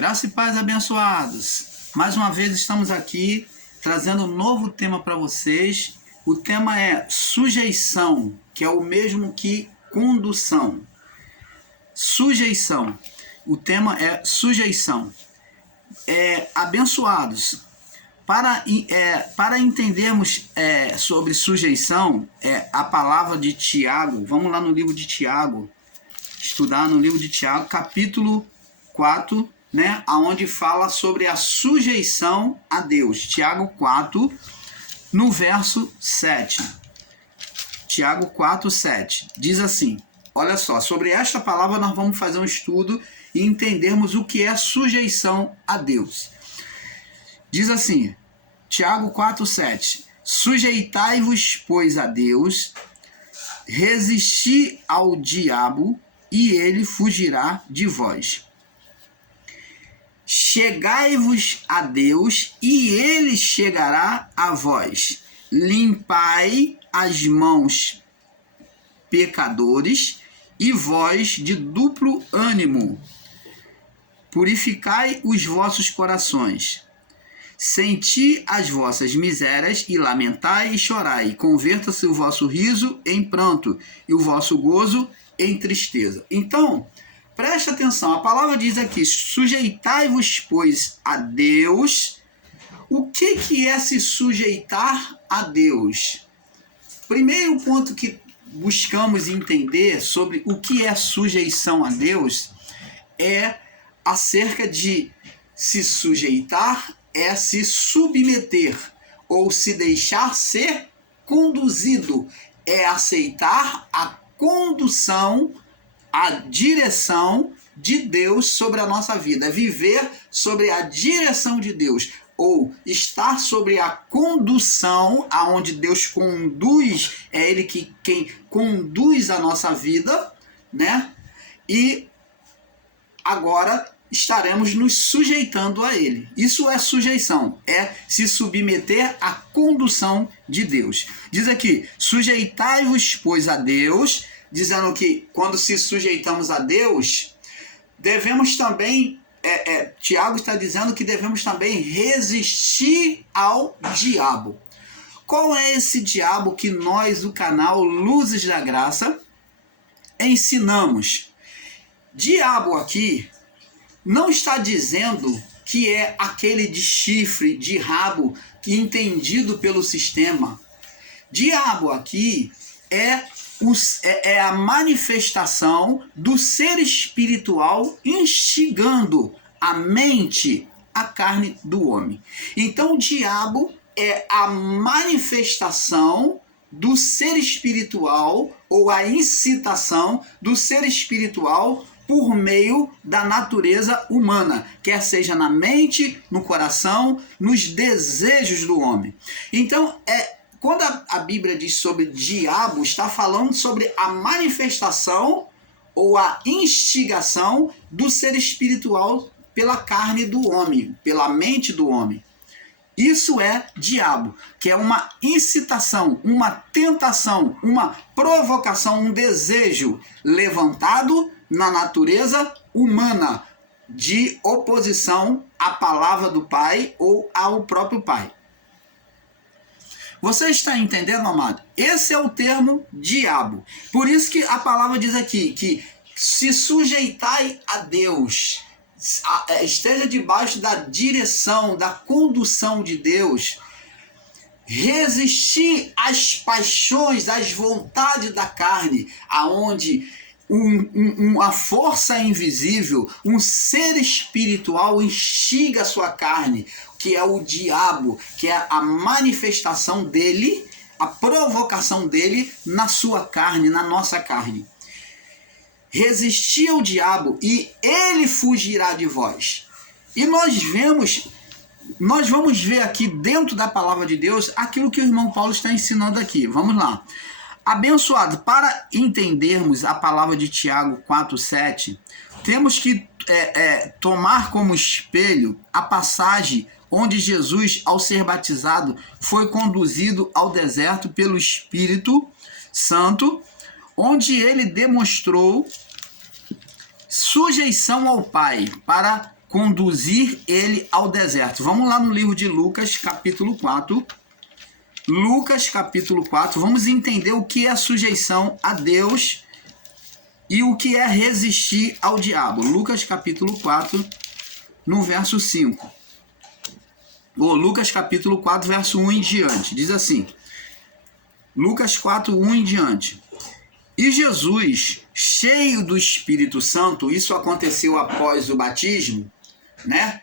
Graça e paz, abençoados. Mais uma vez estamos aqui trazendo um novo tema para vocês. O tema é sujeição, que é o mesmo que condução. Sujeição. O tema é sujeição. Abençoados. Para entendermos sobre sujeição, a palavra de Tiago, vamos lá no livro de Tiago, estudar no livro de Tiago, capítulo 4, né, onde fala sobre a sujeição a Deus. Tiago 4, no verso 7. Tiago 4, 7. Diz assim, olha só, sobre esta palavra nós vamos fazer um estudo e entendermos o que é sujeição a Deus. Diz assim, Tiago 4, 7. Sujeitai-vos, pois, a Deus, resisti ao diabo, e ele fugirá de vós. Chegai-vos a Deus, e ele chegará a vós. Limpai as mãos, pecadores, e vós de duplo ânimo. Purificai os vossos corações. Senti as vossas misérias, e lamentai e chorai. Converta-se o vosso riso em pranto, e o vosso gozo em tristeza. Então, preste atenção, a palavra diz aqui, sujeitai-vos, pois, a Deus. O que é se sujeitar a Deus? Primeiro ponto que buscamos entender sobre o que é sujeição a Deus é acerca de se sujeitar, é se submeter, ou se deixar ser conduzido, é aceitar a condução, a direção de Deus sobre a nossa vida, viver sobre a direção de Deus, ou estar sobre a condução, aonde Deus conduz, é Ele quem conduz a nossa vida, né? E agora estaremos nos sujeitando a Ele. Isso é sujeição, é se submeter à condução de Deus. Diz aqui, sujeitai-vos, pois, a Deus, dizendo que quando se sujeitamos a Deus, devemos também, Tiago está dizendo que devemos também resistir ao diabo. Qual é esse diabo que nós, do canal Luzes da Graça, ensinamos? Diabo aqui não está dizendo que é aquele de chifre, de rabo, que entendido pelo sistema. Diabo aqui é a manifestação do ser espiritual instigando a mente, a carne do homem. Então o diabo é a manifestação do ser espiritual, ou a incitação do ser espiritual por meio da natureza humana, quer seja na mente, no coração, nos desejos do homem. Então, quando a Bíblia diz sobre diabo, está falando sobre a manifestação ou a instigação do ser espiritual pela carne do homem, pela mente do homem. Isso é diabo, que é uma incitação, uma tentação, uma provocação, um desejo levantado na natureza humana de oposição à palavra do Pai ou ao próprio Pai. Você está entendendo, amado? Esse é o termo diabo. Por isso que a palavra diz aqui que se sujeitai a Deus, esteja debaixo da direção, da condução de Deus, resistir às paixões, às vontades da carne, aonde uma força invisível, um ser espiritual instiga a sua carne, que é o diabo, que é a manifestação dele, a provocação dele na sua carne, na nossa carne. Resistir ao diabo e ele fugirá de vós. E nós vamos ver aqui dentro da palavra de Deus aquilo que o irmão Paulo está ensinando aqui. Vamos lá. Abençoado, para entendermos a palavra de Tiago 4,7, temos que tomar como espelho a passagem onde Jesus, ao ser batizado, foi conduzido ao deserto pelo Espírito Santo, onde ele demonstrou sujeição ao Pai, para conduzir ele ao deserto. Vamos lá no livro de Lucas, capítulo 4. Lucas, capítulo 4. Vamos entender o que é sujeição a Deus e o que é resistir ao diabo. Lucas, capítulo 4, no verso 5. Ou Lucas, capítulo 4, verso 1 em diante. Diz assim. Lucas 4, 1 em diante. E Jesus, cheio do Espírito Santo, isso aconteceu após o batismo, né?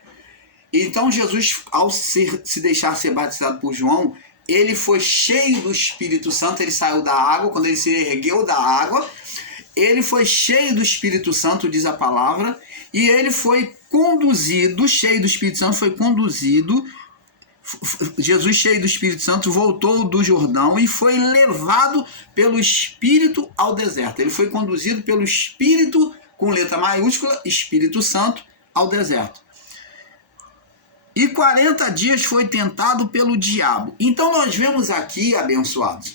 Então Jesus, ao se deixar ser batizado por João, ele foi cheio do Espírito Santo, ele saiu da água, quando ele se ergueu da água, ele foi cheio do Espírito Santo, diz a palavra, e ele foi conduzido, cheio do Espírito Santo, foi conduzido. Jesus, cheio do Espírito Santo, voltou do Jordão e foi levado pelo Espírito ao deserto. Ele foi conduzido pelo Espírito, com letra maiúscula, Espírito Santo, ao deserto. E 40 dias foi tentado pelo diabo. Então nós vemos aqui, abençoados,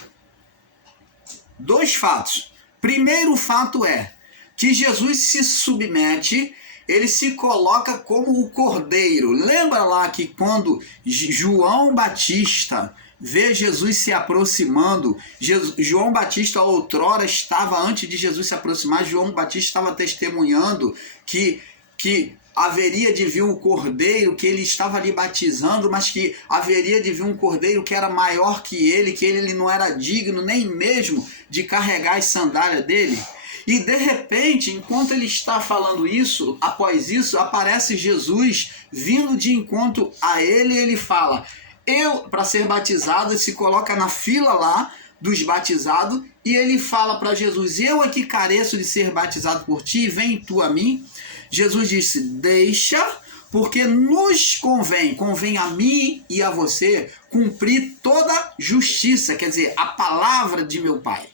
dois fatos. Primeiro fato é que Jesus se submete, ele se coloca como o cordeiro. Lembra lá que quando João Batista vê Jesus se aproximando, João Batista outrora estava, antes de Jesus se aproximar, João Batista estava testemunhando que haveria de vir um cordeiro, que ele estava ali batizando, mas que haveria de vir um cordeiro que era maior que ele não era digno nem mesmo de carregar as sandálias dele. E de repente, enquanto ele está falando isso, após isso, aparece Jesus vindo de encontro a ele, e ele fala, para ser batizado, ele se coloca na fila lá dos batizados, e ele fala para Jesus, eu aqui careço de ser batizado por ti, vem tu a mim. Jesus disse, deixa, porque nos convém a mim e a você cumprir toda justiça, quer dizer, a palavra de meu Pai.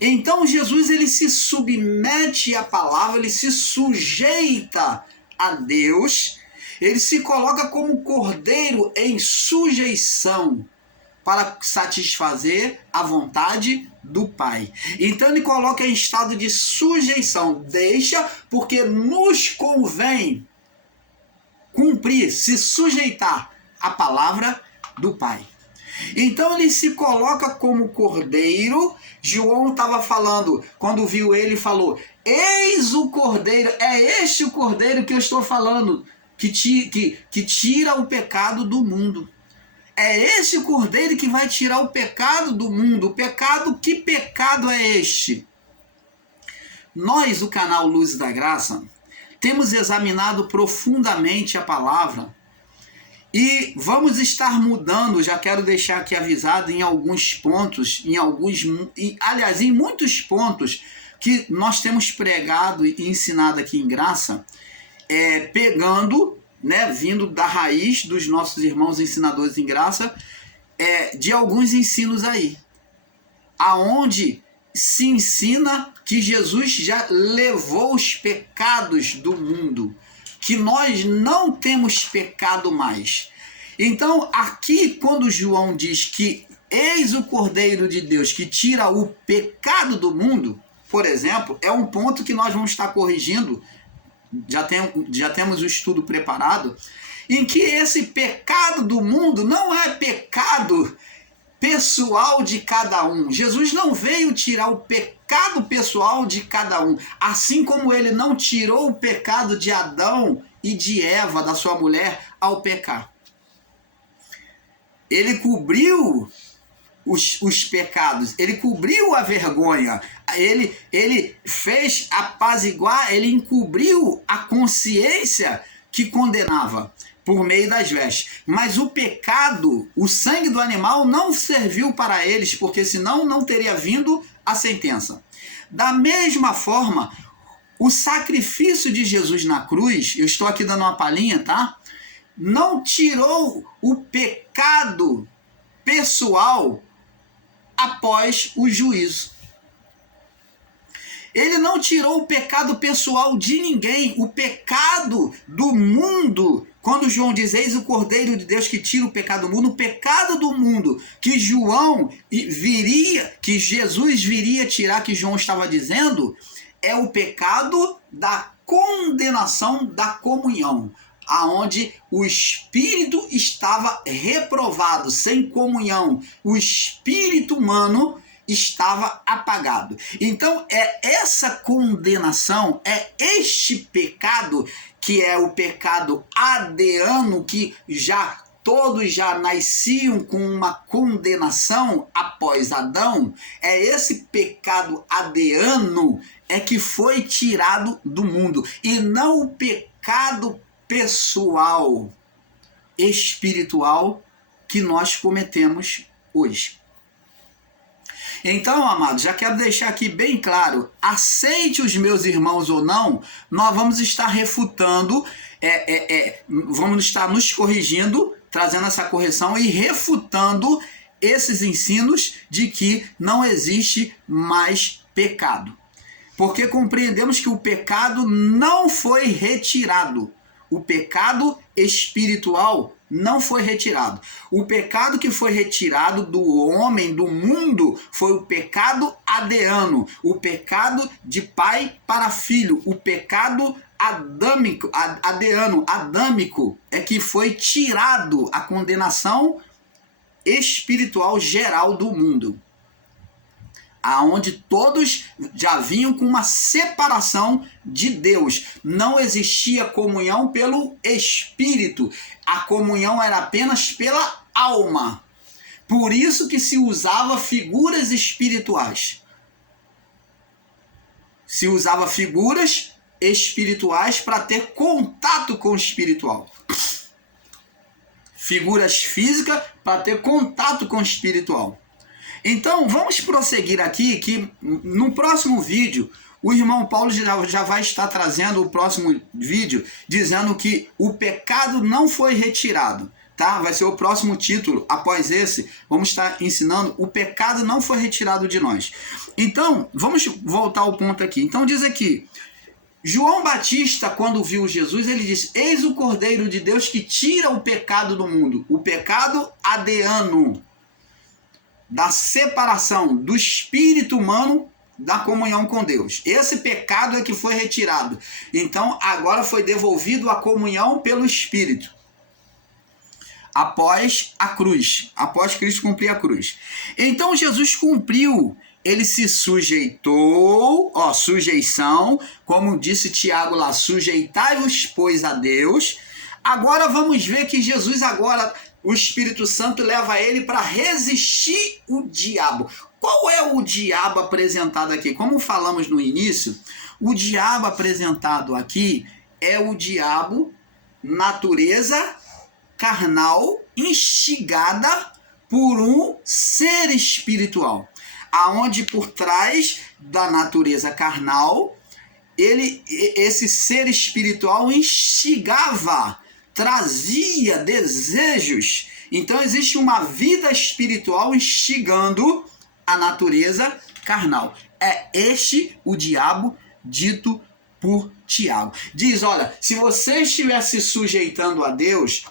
Então Jesus, ele se submete à palavra, ele se sujeita a Deus, ele se coloca como cordeiro em sujeição para satisfazer a vontade do Pai. Então ele coloca em estado de sujeição, deixa, porque nos convém cumprir, se sujeitar à palavra do Pai. Então ele se coloca como cordeiro. João estava falando, quando viu ele, falou, eis o cordeiro, é este o cordeiro que eu estou falando, que tira o pecado do mundo. É esse cordeiro que vai tirar o pecado do mundo. O pecado, que pecado é este? Nós, o canal Luz da Graça, temos examinado profundamente a palavra e vamos estar mudando, já quero deixar aqui avisado, em alguns pontos, aliás, em muitos pontos que nós temos pregado e ensinado aqui em Graça, pegando, né, vindo da raiz dos nossos irmãos ensinadores em Graça, de alguns ensinos aí, aonde se ensina que Jesus já levou os pecados do mundo, que nós não temos pecado mais. Então, aqui, quando João diz que eis o Cordeiro de Deus que tira o pecado do mundo, por exemplo, é um ponto que nós vamos estar corrigindo, já temos o estudo preparado, em que esse pecado do mundo não é pecado pessoal de cada um. Jesus não veio tirar o pecado pessoal de cada um, assim como ele não tirou o pecado de Adão e de Eva, da sua mulher, ao pecar. Ele cobriu os pecados, ele cobriu a vergonha, ele fez apaziguar, ele encobriu a consciência que condenava por meio das vestes. Mas o pecado, o sangue do animal não serviu para eles, porque senão não teria vindo a sentença. Da mesma forma, o sacrifício de Jesus na cruz, eu estou aqui dando uma palhinha, tá? Não tirou o pecado pessoal após o juízo. Ele não tirou o pecado pessoal de ninguém, o pecado do mundo. Quando João diz, eis o Cordeiro de Deus que tira o pecado do mundo, o pecado do mundo que Jesus viria tirar, que João estava dizendo, é o pecado da condenação da comunhão, aonde o espírito estava reprovado, sem comunhão, o espírito humano estava apagado. Então é essa condenação, é este pecado, que é o pecado adeano, que todos já nasciam com uma condenação após Adão. É esse pecado adeano que foi tirado do mundo, e não o pecado pessoal, espiritual, que nós cometemos hoje. Então, amados, já quero deixar aqui bem claro, aceite os meus irmãos ou não, nós vamos estar refutando, vamos estar nos corrigindo, trazendo essa correção e refutando esses ensinos de que não existe mais pecado. Porque compreendemos que o pecado não foi retirado. O pecado espiritual não foi retirado. O pecado que foi retirado do homem, do mundo, foi o pecado adeano, o pecado de pai para filho, o pecado adâmico é que foi tirado, a condenação espiritual geral do mundo, aonde todos já vinham com uma separação de Deus. Não existia comunhão pelo Espírito. A comunhão era apenas pela alma. Por isso que se usava figuras espirituais. Se usava figuras espirituais para ter contato com o espiritual. Figuras físicas para ter contato com o espiritual. Então, vamos prosseguir aqui, que no próximo vídeo, o irmão Paulo já vai estar trazendo o próximo vídeo, dizendo que o pecado não foi retirado, tá? Vai ser o próximo título. Após esse, vamos estar ensinando o pecado não foi retirado de nós. Então, vamos voltar ao ponto aqui. Então, diz aqui, João Batista, quando viu Jesus, ele disse: eis o Cordeiro de Deus que tira o pecado do mundo. O pecado adeano, da separação do espírito humano da comunhão com Deus. Esse pecado é que foi retirado. Então, agora foi devolvido a comunhão pelo Espírito. Após a cruz. Após Cristo cumprir a cruz. Então, Jesus cumpriu. Ele se sujeitou, sujeição, como disse Tiago lá, sujeitai-vos, pois, a Deus. Agora vamos ver que Jesus o Espírito Santo leva ele para resistir o diabo. Qual é o diabo apresentado aqui? Como falamos no início, o diabo apresentado aqui é o diabo, natureza carnal, instigada por um ser espiritual. Aonde por trás da natureza carnal, esse ser espiritual instigava, trazia desejos. Então existe uma vida espiritual instigando a natureza carnal. É este o diabo dito por Tiago. Diz, olha, se você estiver se sujeitando a Deus,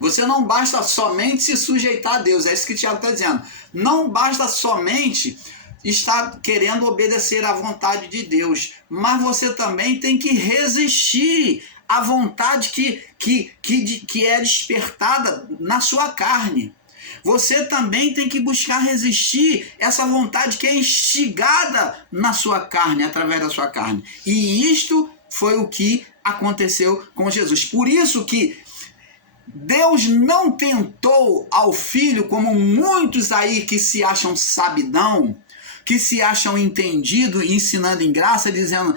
você não basta somente se sujeitar a Deus. É isso que Tiago está dizendo. Não basta somente estar querendo obedecer à vontade de Deus, mas você também tem que resistir à vontade que é despertada na sua carne. Você também tem que buscar resistir essa vontade que é instigada na sua carne, através da sua carne. E isto foi o que aconteceu com Jesus. Por isso que Deus não tentou ao Filho, como muitos aí que se acham sabidão, que se acham entendido, ensinando em graça, dizendo,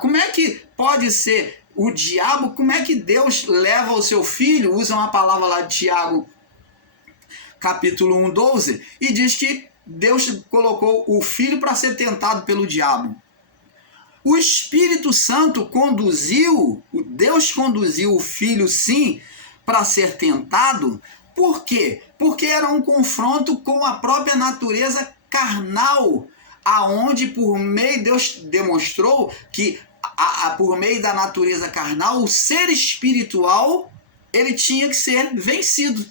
como é que pode ser o diabo, como é que Deus leva o seu filho, usa uma palavra lá de Tiago, capítulo 1, 12, e diz que Deus colocou o filho para ser tentado pelo diabo. O Espírito Santo Deus conduziu o filho, sim, para ser tentado. Por quê? Porque era um confronto com a própria natureza carnal, aonde por meio Deus demonstrou que por meio da natureza carnal, o ser espiritual, ele tinha que ser vencido.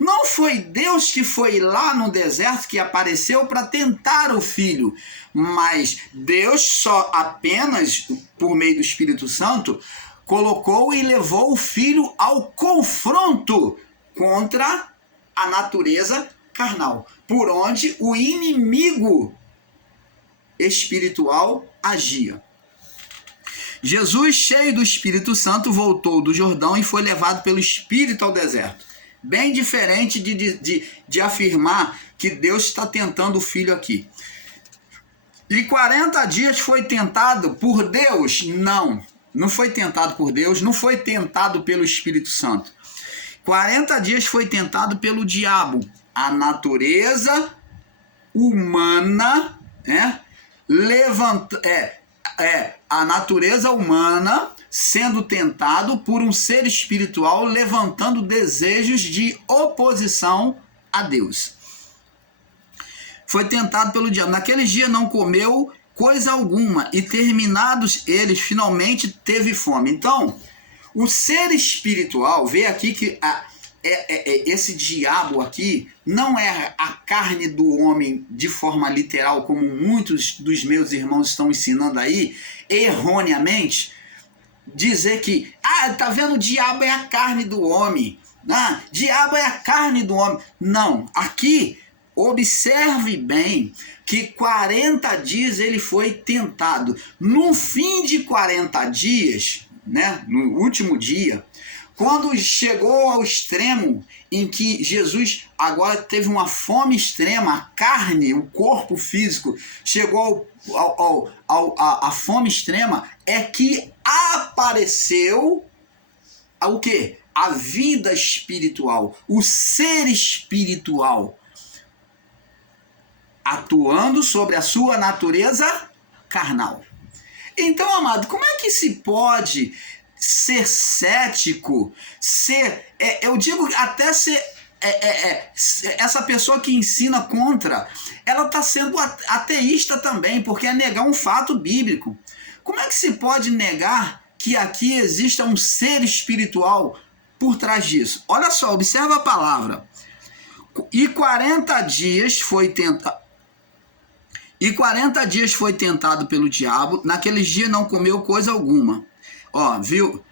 Não foi Deus que foi lá no deserto que apareceu para tentar o filho, mas Deus só apenas, por meio do Espírito Santo, colocou e levou o filho ao confronto contra a natureza carnal, por onde o inimigo espiritual agia. Jesus, cheio do Espírito Santo, voltou do Jordão e foi levado pelo Espírito ao deserto. Bem diferente de afirmar que Deus está tentando o filho aqui. E 40 dias foi tentado por Deus? Não foi tentado por Deus, não foi tentado pelo Espírito Santo. 40 dias foi tentado pelo diabo. A natureza humana, a natureza humana sendo tentado por um ser espiritual, levantando desejos de oposição a Deus. Foi tentado pelo diabo. Naqueles dias não comeu coisa alguma, e terminados eles, finalmente teve fome. Então, o ser espiritual, vê aqui que esse diabo aqui não é a carne do homem de forma literal, como muitos dos meus irmãos estão ensinando aí, erroneamente, dizer que, tá vendo, o diabo é a carne do homem, diabo é a carne do homem. Não, aqui, observe bem que 40 dias ele foi tentado. No fim de 40 dias, no último dia, quando chegou ao extremo em que Jesus agora teve uma fome extrema, a carne, o corpo físico, chegou a fome extrema, é que apareceu o quê? A vida espiritual, o ser espiritual, atuando sobre a sua natureza carnal. Então, amado, como é que se pode ser cético, eu digo até ser essa pessoa que ensina contra, ela está sendo ateísta também, porque é negar um fato bíblico. Como é que se pode negar que aqui exista um ser espiritual por trás disso? Olha só, observa a palavra. E 40 dias foi tentado pelo diabo, naqueles dias não comeu coisa alguma. Viu?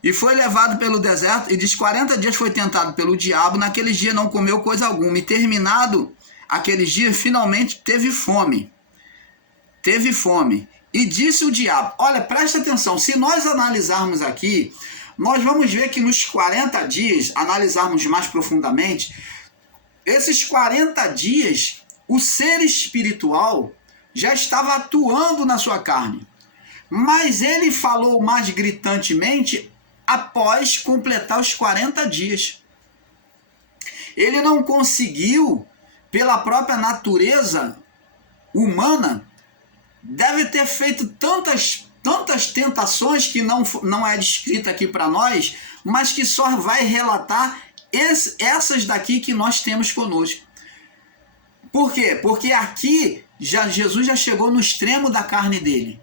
E foi levado pelo deserto, e diz 40 dias foi tentado pelo diabo, naqueles dias não comeu coisa alguma, e terminado aqueles dias, finalmente teve fome. E disse o diabo, olha, presta atenção, se nós analisarmos aqui, nós vamos ver que nos 40 dias, analisarmos mais profundamente, esses 40 dias, o ser espiritual já estava atuando na sua carne. Mas ele falou mais gritantemente após completar os 40 dias. Ele não conseguiu, pela própria natureza humana, deve ter feito tantas tentações que não é descrita aqui para nós, mas que só vai relatar essas daqui que nós temos conosco. Por quê? Porque aqui Jesus já chegou no extremo da carne dele,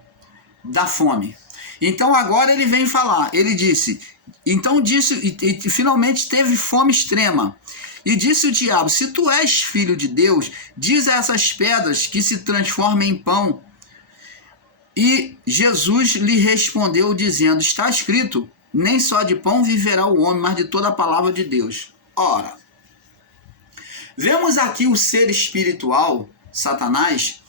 da fome. Então agora ele vem falar, ele disse, e finalmente teve fome extrema. E disse o diabo, se tu és filho de Deus, diz a essas pedras que se transformem em pão. E Jesus lhe respondeu dizendo, está escrito, nem só de pão viverá o homem, mas de toda a palavra de Deus. Ora, vemos aqui o ser espiritual, Satanás,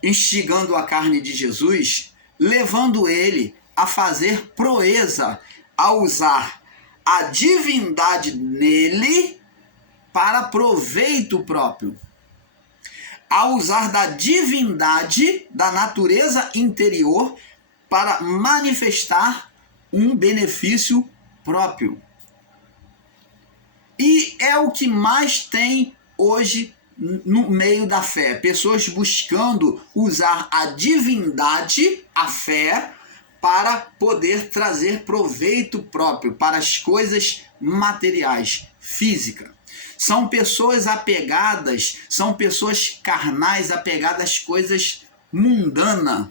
instigando a carne de Jesus, levando ele a fazer proeza, a usar a divindade nele para proveito próprio. A usar da divindade, da natureza interior, para manifestar um benefício próprio. E é o que mais tem hoje no meio da fé. Pessoas buscando usar a divindade, a fé, para poder trazer proveito próprio para as coisas materiais, físicas. São pessoas apegadas, são pessoas carnais, apegadas às coisas mundanas.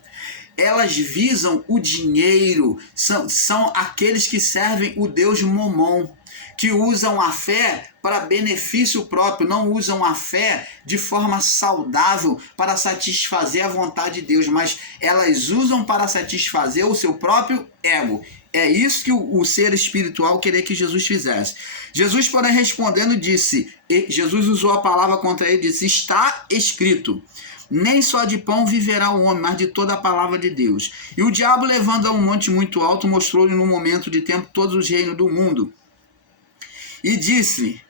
Elas visam o dinheiro, são aqueles que servem o Deus Momon, que usam a fé para benefício próprio, não usam a fé de forma saudável para satisfazer a vontade de Deus, mas elas usam para satisfazer o seu próprio ego. É isso que o ser espiritual queria que Jesus fizesse. Jesus, porém, respondendo, disse, Jesus usou a palavra contra ele, disse, está escrito, nem só de pão viverá o homem, mas de toda a palavra de Deus. E o diabo, levando a um monte muito alto, mostrou-lhe no momento de tempo todos os reinos do mundo. E disse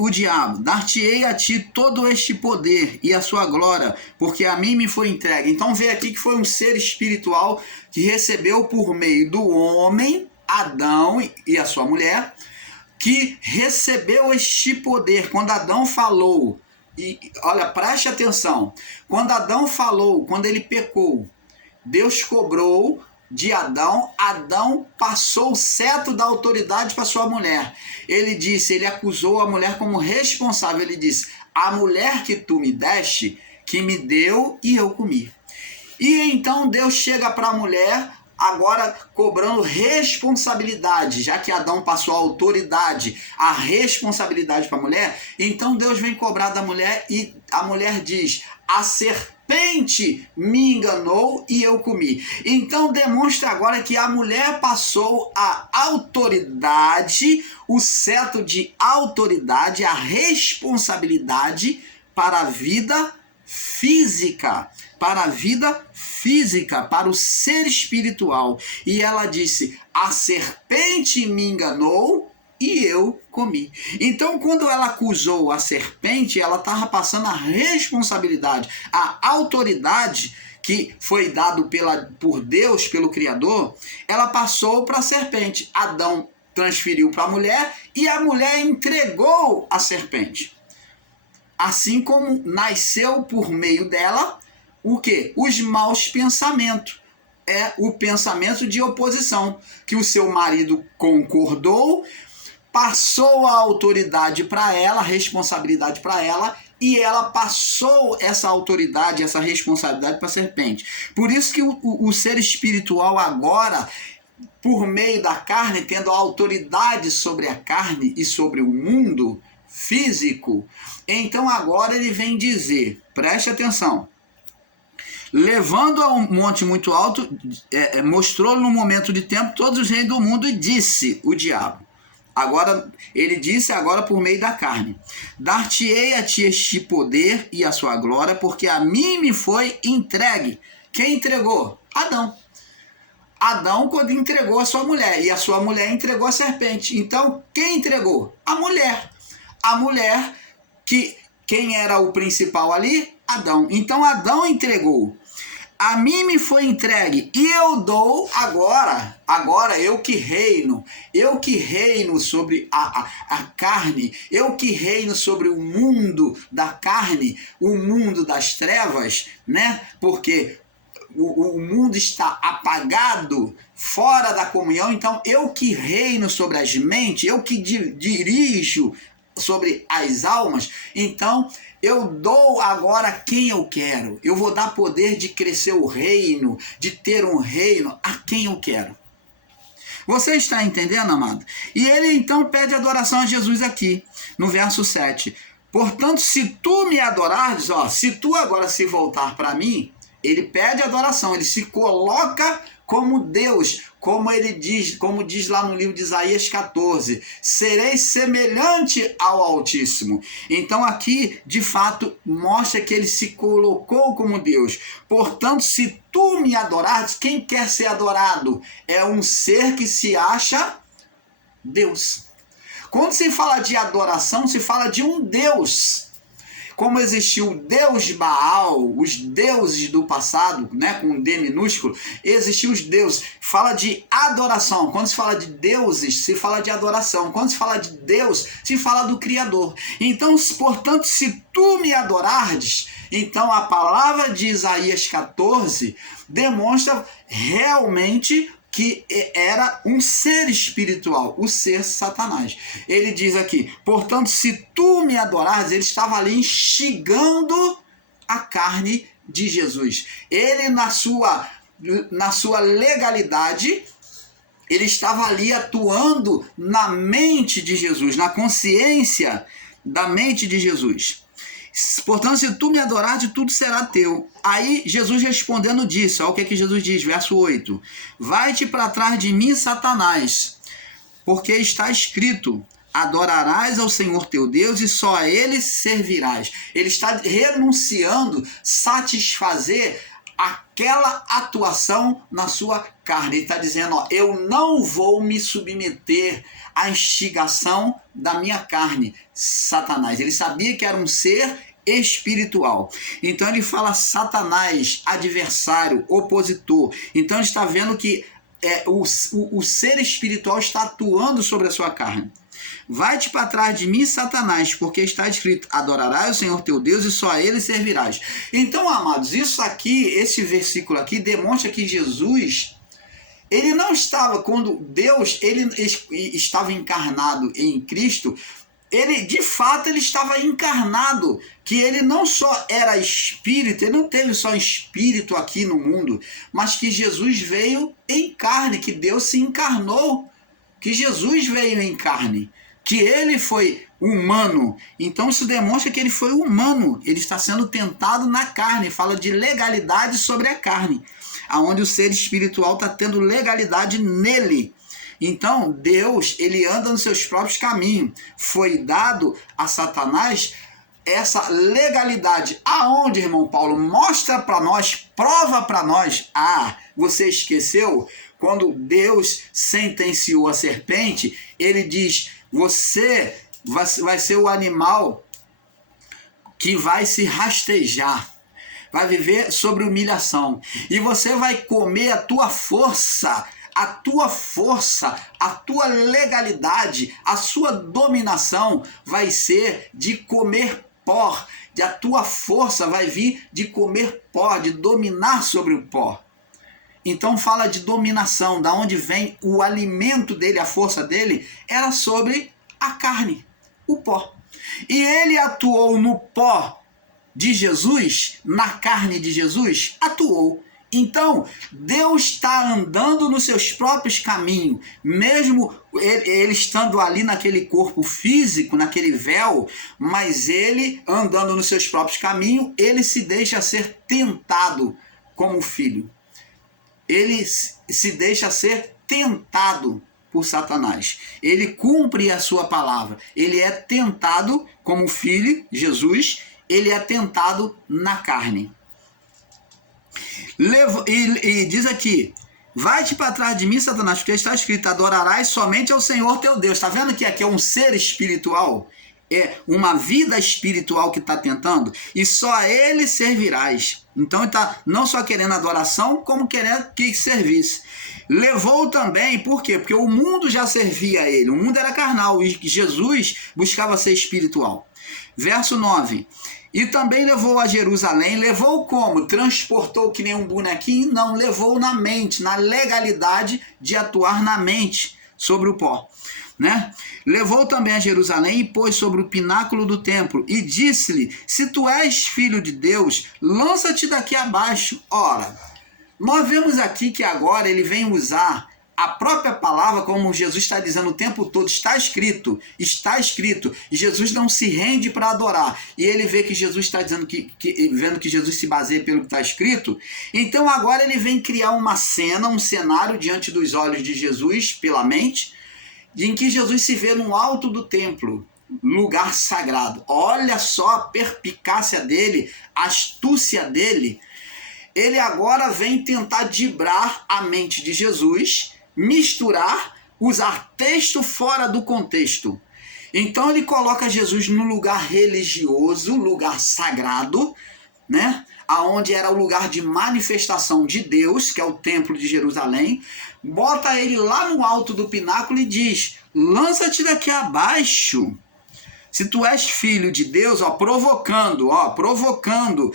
o diabo, dar-te-ei a ti todo este poder e a sua glória, porque a mim me foi entregue. Então vê aqui que foi um ser espiritual que recebeu por meio do homem, Adão e a sua mulher, que recebeu este poder. Quando Adão falou, e olha, preste atenção, quando Adão falou, quando ele pecou, Deus cobrou de Adão, Adão passou o cetro da autoridade para sua mulher. Ele acusou a mulher como responsável, ele disse, a mulher que tu me deste, que me deu e eu comi. E então Deus chega para a mulher, agora cobrando responsabilidade, já que Adão passou a autoridade, a responsabilidade para a mulher, então Deus vem cobrar da mulher e a mulher diz, a serpente me enganou e eu comi. Então demonstra agora que a mulher passou a autoridade, o cetro de autoridade, a responsabilidade para a vida física, para o ser espiritual. E ela disse, a serpente me enganou e eu comi. Então, quando ela acusou a serpente, ela estava passando a responsabilidade, a autoridade que foi dado por Deus, pelo Criador, ela passou para a serpente. Adão transferiu para a mulher e a mulher entregou a serpente. Assim como nasceu por meio dela o quê? Os maus pensamentos. É o pensamento de oposição, que o seu marido concordou, passou a autoridade para ela, a responsabilidade para ela, e ela passou essa autoridade, essa responsabilidade para a serpente. Por isso que o ser espiritual agora, por meio da carne, tendo a autoridade sobre a carne e sobre o mundo físico, então agora ele vem dizer, preste atenção, levando a um monte muito alto, mostrou no momento de tempo todos os reinos do mundo e disse o diabo. Agora, ele disse agora por meio da carne, dar-te-ei a ti este poder e a sua glória, porque a mim me foi entregue. Quem entregou? Adão. Adão quando entregou a sua mulher, e a sua mulher entregou a serpente. Então, quem entregou? A mulher. A mulher, quem era o principal ali? Adão. Então, Adão entregou. A mim me foi entregue e eu dou agora eu que reino sobre a carne, eu que reino sobre o mundo da carne, o mundo das trevas, né? Porque o mundo está apagado, fora da comunhão, então eu que reino sobre as mentes, eu que dirijo sobre as almas, então eu dou agora quem eu quero. Eu vou dar poder de crescer o reino, de ter um reino a quem eu quero. Você está entendendo, amado? E ele então pede adoração a Jesus aqui, no verso 7. Portanto, se tu me adorares, se tu agora se voltar para mim, ele pede adoração, ele se coloca como Deus, como diz lá no livro de Isaías 14, serei semelhante ao Altíssimo. Então aqui, de fato, mostra que ele se colocou como Deus. Portanto, se tu me adorares, quem quer ser adorado? É um ser que se acha Deus. Quando se fala de adoração, se fala de um Deus. Como existiu o Deus Baal, os deuses do passado, né, com D minúsculo, existiam os deuses. Fala de adoração. Quando se fala de deuses, se fala de adoração. Quando se fala de Deus, se fala do Criador. Então, portanto, se tu me adorares, então a palavra de Isaías 14 demonstra realmente que era um ser espiritual, o ser Satanás. Ele diz aqui, portanto, se tu me adorares, ele estava ali instigando a carne de Jesus. Ele, na sua legalidade, ele estava ali atuando na mente de Jesus, na consciência da mente de Jesus. Portanto, se tu me adorares, tudo será teu. Aí Jesus respondendo disse, olha o que Jesus diz, verso 8: vai-te para trás de mim, Satanás, porque está escrito, adorarás ao Senhor teu Deus e só a ele servirás. Ele está renunciando satisfazer aquela atuação na sua carne. Ele está dizendo, ó, eu não vou me submeter à instigação da minha carne, Satanás. Ele sabia que era um ser espiritual. Então ele fala Satanás, adversário, opositor. Então ele está vendo que o ser espiritual está atuando sobre a sua carne. Vai-te para trás de mim, Satanás, porque está escrito, adorarás o Senhor teu Deus e só a ele servirás. Então, amados, isso aqui, esse versículo aqui, demonstra que Jesus, ele não estava, quando Deus ele estava encarnado em Cristo, ele, de fato, ele estava encarnado, que ele não só era espírito, ele não teve só espírito aqui no mundo, mas que Jesus veio em carne, que Deus se encarnou, que Jesus veio em carne, que ele foi humano. Então isso demonstra que ele foi humano, ele está sendo tentado na carne, fala de legalidade sobre a carne, aonde o ser espiritual está tendo legalidade nele. Então Deus, ele anda nos seus próprios caminhos. Foi dado a Satanás essa legalidade. Aonde, irmão Paulo? Mostra para nós, prova para nós. Ah, você esqueceu? Quando Deus sentenciou a serpente, ele diz, você vai ser o animal que vai se rastejar, vai viver sobre humilhação, e você vai comer a tua força, a tua legalidade, a sua dominação vai ser de comer pó, a tua força vai vir de comer pó, de dominar sobre o pó. Então fala de dominação, da onde vem o alimento dele, a força dele, era sobre a carne, o pó. E ele atuou no pó de Jesus, na carne de Jesus, atuou. Então, Deus está andando nos seus próprios caminhos, mesmo ele estando ali naquele corpo físico, naquele véu, mas ele andando nos seus próprios caminhos, ele se deixa ser tentado como filho. Ele se deixa ser tentado por Satanás. Ele cumpre a sua palavra. Ele é tentado como filho, Jesus, ele é tentado na carne. E diz aqui, vai-te para trás de mim, Satanás, porque está escrito, adorarás somente ao Senhor teu Deus. Está vendo que aqui é um ser espiritual? É uma vida espiritual que está tentando, e só a ele servirás. Então ele está não só querendo adoração, como querendo que servisse. Levou também, por quê? Porque o mundo já servia a ele, o mundo era carnal, e Jesus buscava ser espiritual. Verso 9, e também levou a Jerusalém. Levou como? Transportou que nem um bonequinho? Não, levou na mente, na legalidade de atuar na mente sobre o pó. Né? Levou também a Jerusalém e pôs sobre o pináculo do templo e disse-lhe, se tu és filho de Deus, lança-te daqui abaixo. Ora, nós vemos aqui que agora ele vem usar a própria palavra, como Jesus está dizendo o tempo todo, está escrito, e Jesus não se rende para adorar, e ele vê que Jesus está dizendo vendo que Jesus se baseia pelo que está escrito, então agora ele vem criar uma cena, um cenário diante dos olhos de Jesus, pela mente, em que Jesus se vê no alto do templo, lugar sagrado. Olha só a perspicácia dele, a astúcia dele. Ele agora vem tentar dibrar a mente de Jesus, misturar, usar texto fora do contexto. Então ele coloca Jesus no lugar religioso, lugar sagrado, né? Aonde era o lugar de manifestação de Deus, que é o templo de Jerusalém, bota ele lá no alto do pináculo e diz, lança-te daqui abaixo. Se tu és filho de Deus, provocando.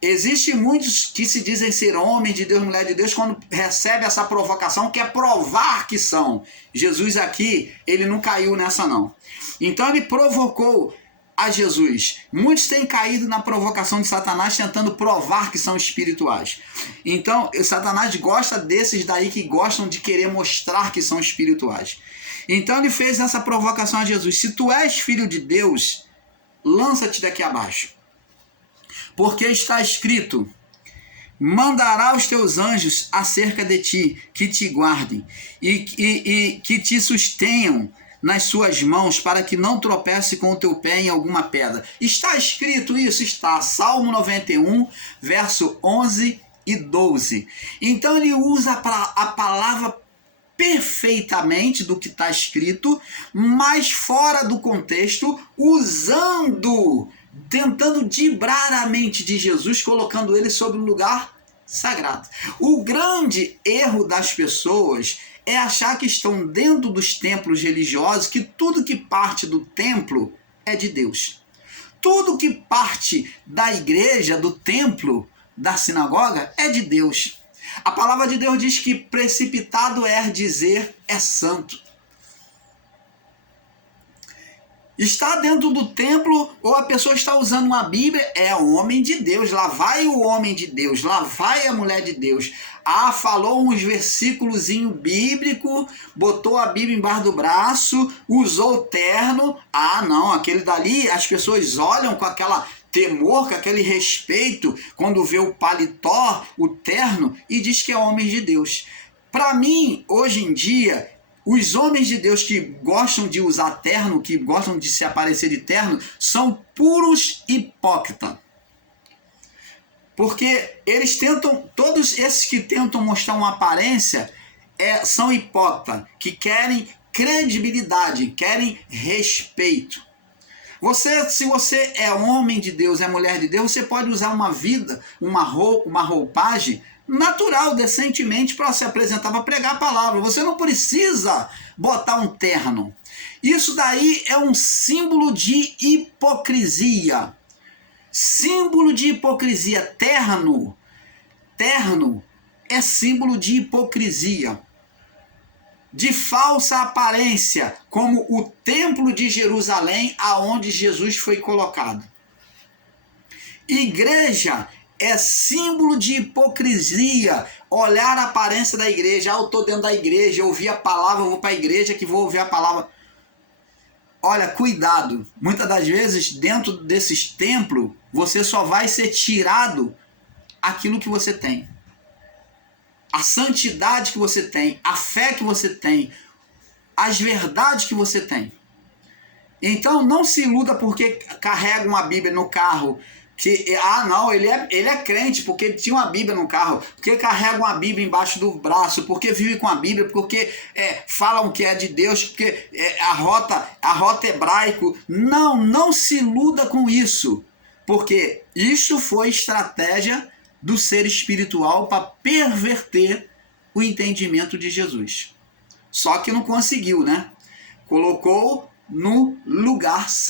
Existem muitos que se dizem ser homem de Deus, mulher de Deus, quando recebe essa provocação, quer provar que são. Jesus aqui, ele não caiu nessa não. Então ele provocou a Jesus. Muitos têm caído na provocação de Satanás tentando provar que são espirituais. Então, Satanás gosta desses daí que gostam de querer mostrar que são espirituais. Então ele fez essa provocação a Jesus. Se tu és filho de Deus, lança-te daqui abaixo. Porque está escrito: mandará os teus anjos acerca de ti, que te guardem e que te sustenham nas suas mãos, para que não tropece com o teu pé em alguma pedra. Está escrito isso? Está. Salmo 91, verso 11 e 12. Então ele usa a palavra perfeitamente do que está escrito, mas fora do contexto, tentando dibrar a mente de Jesus, colocando ele sobre um lugar sagrado. O grande erro das pessoas é achar que estão dentro dos templos religiosos, que tudo que parte do templo é de Deus. Tudo que parte da igreja, do templo, da sinagoga, é de Deus. A palavra de Deus diz que precipitado é dizer é santo. Está dentro do templo ou a pessoa está usando uma Bíblia, é homem de Deus, lá vai o homem de Deus, lá vai a mulher de Deus. Ah, falou uns versículozinho bíblico, botou a Bíblia embaixo do braço, usou o terno. Ah, não, aquele dali, as pessoas olham com aquela temor, com aquele respeito, quando vê o paletó, o terno, e diz que é homem de Deus. Para mim, hoje em dia, os homens de Deus que gostam de usar terno, que gostam de se aparecer de terno, são puros hipócritas. Porque eles tentam, todos esses que tentam mostrar uma aparência, são hipócritas, que querem credibilidade, querem respeito. Se você é homem de Deus, é mulher de Deus, você pode usar uma roupagem natural, decentemente, para se apresentar, para pregar a palavra. Você não precisa botar um terno. Isso daí é um símbolo de hipocrisia. Símbolo de hipocrisia. Terno é símbolo de hipocrisia, de falsa aparência, como o templo de Jerusalém, aonde Jesus foi colocado. Igreja é símbolo de hipocrisia. Olhar a aparência da igreja. Ah, eu estou dentro da igreja, eu ouvi a palavra, eu vou para a igreja que vou ouvir a palavra. Olha, cuidado. Muitas das vezes, dentro desses templos, você só vai ser tirado aquilo que você tem. A santidade que você tem, a fé que você tem, as verdades que você tem. Então não se iluda porque carrega uma Bíblia no carro, que, não, ele é crente porque tinha uma Bíblia no carro, porque carrega uma Bíblia embaixo do braço, porque vive com a Bíblia, porque falam que é de Deus, porque a rota hebraico. Não se iluda com isso, porque isso foi estratégia do ser espiritual para perverter o entendimento de Jesus. Só que não conseguiu, né? Colocou no lugar santo.